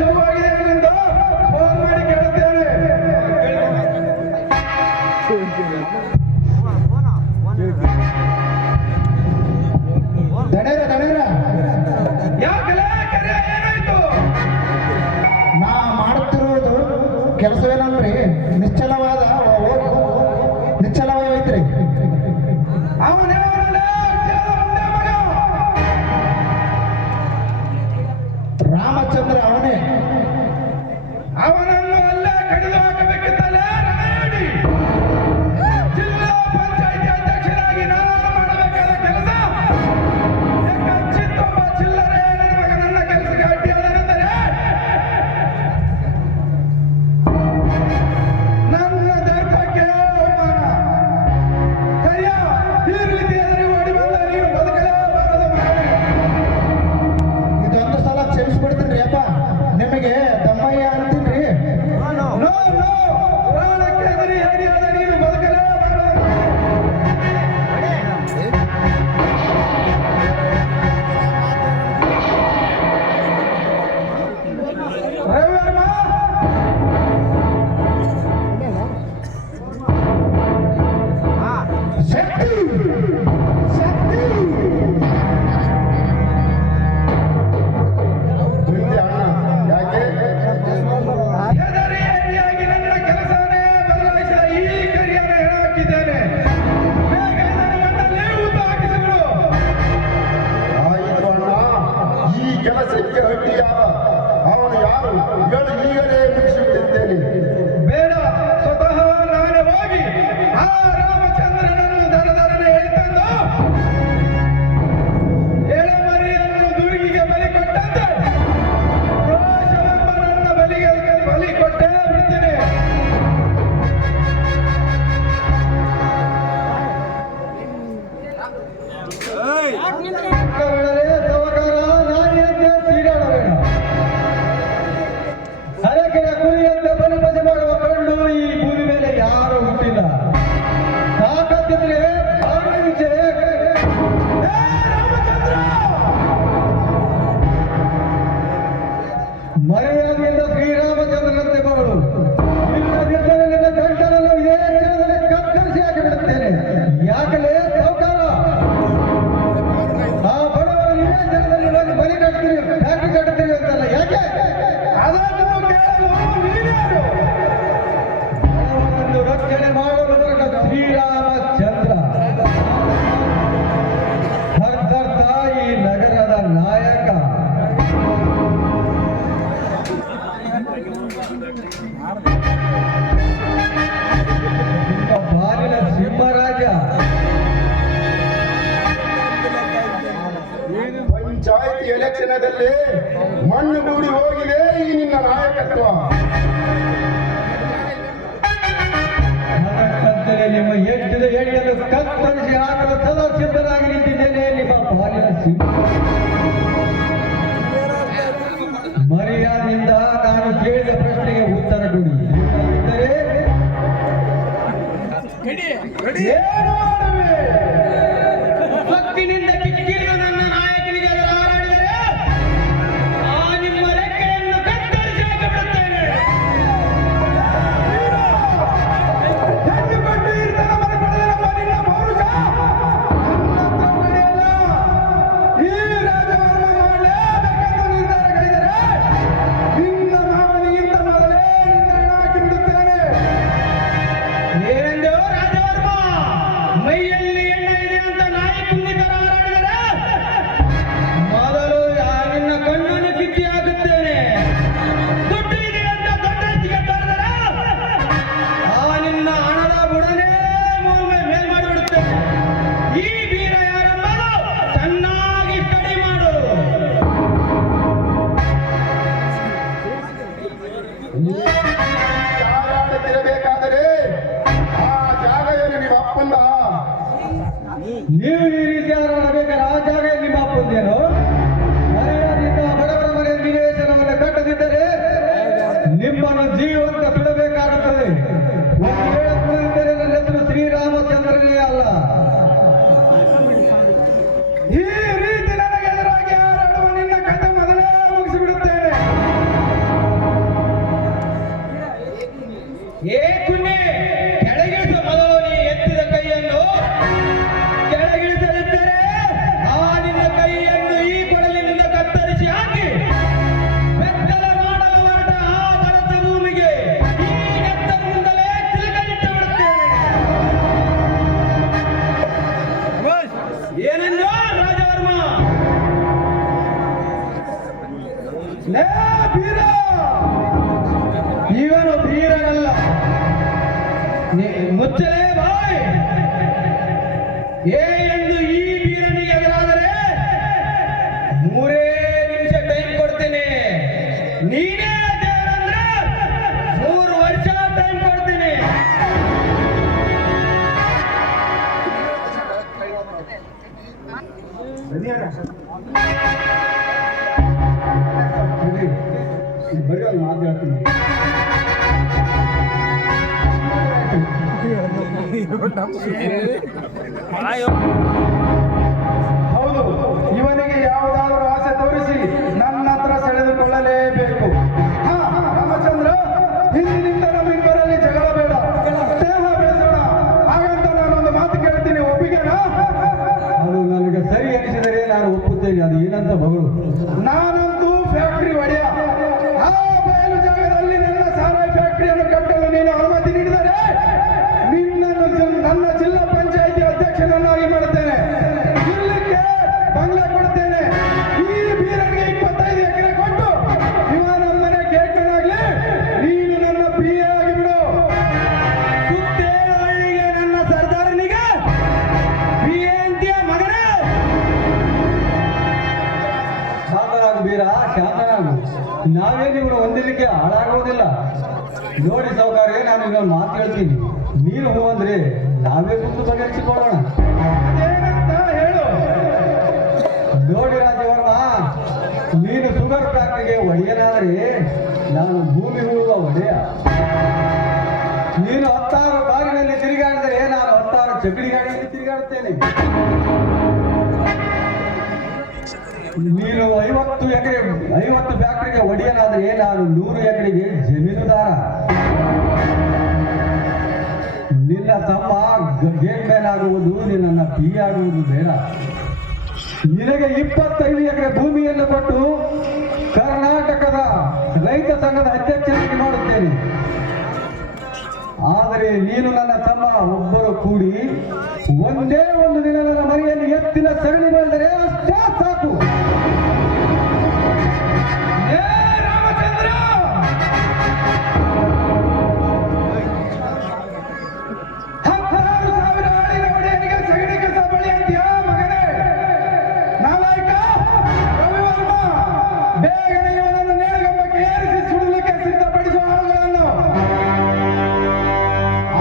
செல்வாய் ಕೆಲಸಕ್ಕೆ ಅಡ್ಡಿಯಾರ ಅವನು ಯಾರು ಹೇಳಿ ಈಗಲೇ ಮುಗಿಸುತ್ತಿದ್ದೇನೆ ಬೇಡ ಸ್ವತಃ ನಾನೇ ಹೋಗಿ ಆ ಮಣ್ಣುಗೂಡಿ ಹೋಗಿದೆ ಈ ನಿನ್ನ ನಾಯಕತ್ವ. ನಿಮ್ಮ ಎಡ್ಡಿದ ಎಣ್ಣೆಯನ್ನು ಕತ್ತರಿಸಿ ಹಾಕಲು ಸದಾ ಸಿದ್ಧರಾಗಿ ನಿಂತಿದ್ದೇನೆ ನೀವು ಈ ರೀತಿ ಆಡಬೇಕಾದ್ರೆ ಮುಚ್ಚಲೇ ಬಾಯ್. ಏ ಎಂದು ಈ ಬೀರನಿಗೆ ಎದುರಾದರೆ ಮೂರೇ ನಿಮಿಷ ಟೈಮ್ ಕೊಡ್ತೀನಿ. ನೀನೇ ದೇವರಂದ್ರೆ ಮೂರು ವರ್ಷ ಟೈಮ್ ಕೊಡ್ತೀನಿ. ಬರೀ ಒಂದು ಮಾತಾಡ್ತೀನಿ ಹೌದು ಇವನಿಗೆ ಯಾವುದಾದರೂ ಆಸೆ ತೋರಿಸಿ ನನ್ನ ಹತ್ರ ಸೆಳೆದುಕೊಳ್ಳಲೇಬೇಕು. ಶಾಂತನಾಗು ಶಾಂತ ನಾವೇನು ಇವರು ಹೊಂದಿಲಿಕ್ಕೆ ಹಾಳಾಗುವುದಿಲ್ಲ ನೋಡಿ ಸೌಕಾರ್ಯ, ನಾನು ಇವಾಗ ಮಾತು ಹೇಳ್ತೀನಿ. ನೀನು ಹೂ ಅಂದ್ರೆ ನಾವೇ ಕುಂತು ಬಗೆಹರಿಸಿಕೊಳ್ಳೋಣ. ನೋಡಿ ರಾಜವರ್ಮ, ನೀನು ಶುಗರ್ ಫ್ಯಾಕ್ಟ್ರಿಗೆ ಒಡೆಯನಾದರೆ ನಾನು ಭೂಮಿ ಹೂವ ಒಡೆಯ. ನೀನು ಹತ್ತಾರು ಕಾರಿನಲ್ಲಿ ತಿರುಗಾಡಿದರೆ ನಾನು ಹತ್ತಾರು ಚಕಡಿ ಗಾಡಿಯಲ್ಲಿ ತಿರುಗಾಡುತ್ತೇನೆ. ನೀನು ಐವತ್ತು ಎಕರೆ, ಐವತ್ತು ಫ್ಯಾಕ್ಟರಿಗೆ ಒಡೆಯಲಾದ್ರೆ ನಾನು ನೂರು ಎಕರೆಗೆ ಜಮೀನುದಾರ? ನಿನ್ನ ತಮ್ಮ ಗೇಟ್ ಮ್ಯಾನ್ ಆಗುವುದು ನಿನ್ನ ಪಿ ಆಗುವುದು ಬೇಡ. ನಿನಗೆ ಇಪ್ಪತ್ತೈದು ಎಕರೆ ಭೂಮಿಯನ್ನು ಕೊಟ್ಟು ಕರ್ನಾಟಕದ ರೈತ ಸಂಘದ ಅಧ್ಯಕ್ಷರಾಗಿ ಮಾಡುತ್ತೇನೆ. ಆದರೆ ನೀನು ನನ್ನ ತಮ್ಮ ಒಬ್ಬರು ಕೂಡಿ ಒಂದೇ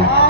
Oh.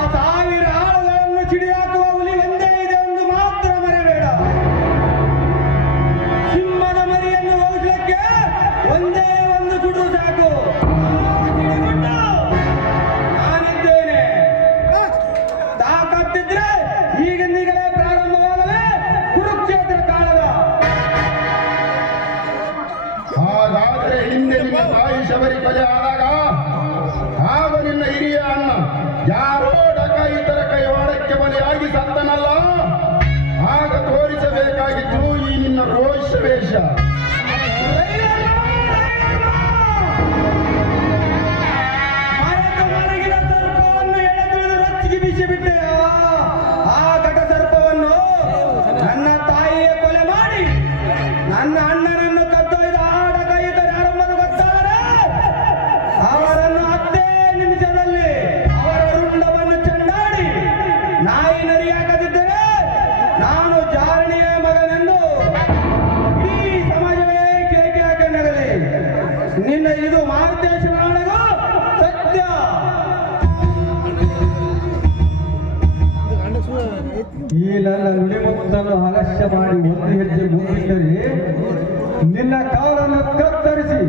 ಯಾರೋ ಡಕಾಯಿತರ ಕೈವಾಡಕ್ಕೆ ಬಲಿಯಾಗಿ ಸತ್ತನಲ್ಲ. ಆಗ ತೋರಿಸಬೇಕಾಗಿತ್ತು ಈ ನಿನ್ನ ರೋಷ ನಿನ್ನ ಕಾಲನ್ನು ಕತ್ತರಿಸಿ.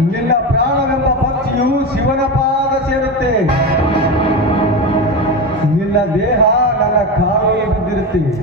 ನಿನ್ನ ಪ್ರಾಣವೆಂಬ ಪಕ್ಷಿಯು ಶಿವನ ಪಾದ ಸೇರುತ್ತೆ. ನಿನ್ನ ದೇಹ ನನ್ನ ಕಾಲೇ ಬಿದ್ದಿರುತ್ತೆ.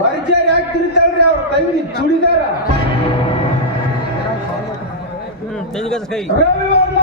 ಭರ್ಜರಿ ಯಾಕೆ ತಿರುತ್ತಾಳ್ರಿ ಅವ್ರ ತಂಗಿ ಚುಡಿದಾರ. ರವಿವರ್ಮ